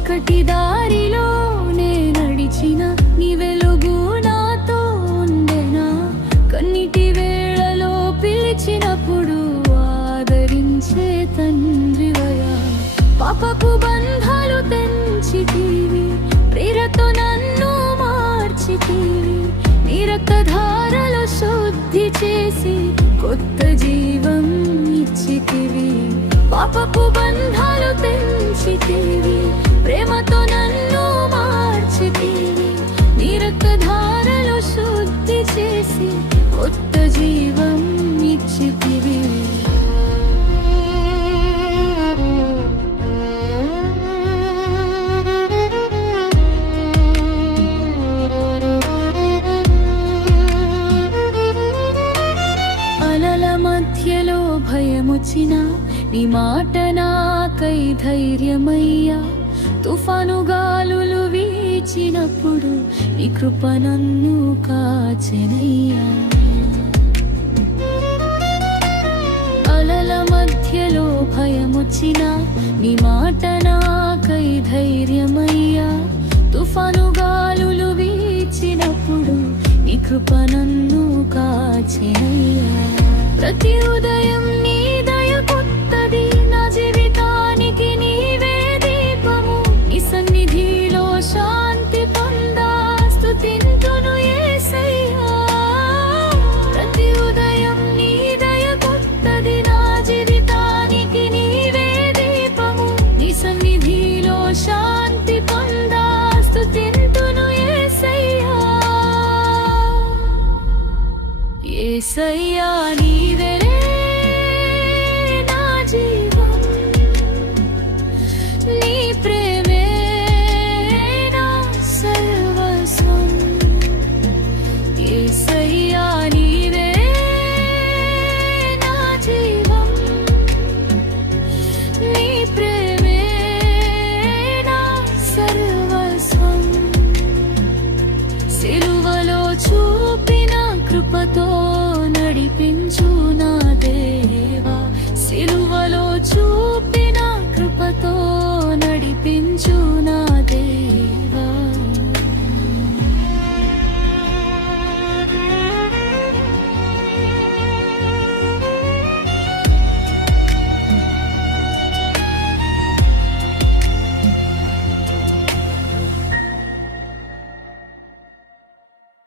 చీకటి దారిలో నే నడిచిన నీ వెలుగు నాతో ఉండెనా కన్నిటి వేళలో పిలిచినప్పుడు ఆదరించే తండ్రివయ్యా పాపపు బంధాలు తెంచితివి ప్రేరతో నన్ను మార్చితివి నీ రక్తధారలో శుద్ధి చేసి కొత్త జీవం ఇచ్చితివి పాపపు బంధాలు తెంచితివి ప్రేమతో నన్ను మార్చితివి నీ రక్తధారలో శుద్ధి చేసి కొత్త జీవం ఇచ్చితివి మధ్యలో భయముచ్చినా నీ మాట నాకై ధైర్యమయ్యా తుఫాను గాలులు వీచినప్పుడు నీ కృప నన్ను కాచెనయ్యా అలల మధ్యలో భయముచ్చినా నీ మాట నాకై ధైర్యమయ్యా తుఫాను గాలులు వీచినప్పుడు నీ కృప నన్ను కాచెనయ్యా ప్రతి ఉదయం నీ దయ కొత్తది నా జీవితానికి నీవే దీపము నీ సన్నిధిలో శాంతి పొందా స్తుతింతును యేసయ్యా ప్రతి ఉదయం నీ దయ కొత్తది నా జీవితానికి నీవే దీపము నీ సన్నిధిలో శాంతి పొందా స్తుతింతును యేసయ్యా యేసయ్యా నీవెరే నా జీవం నీ ప్రేమే నా సర్వస్వం యేసయ్యా నీవే నా జీవం నీ ప్రేమే నా సర్వస్వం సిలువలో చూపిన కృపతో నడిపించు నా దేవా సిలువలో చూపిన కృపతో నడిపించు నా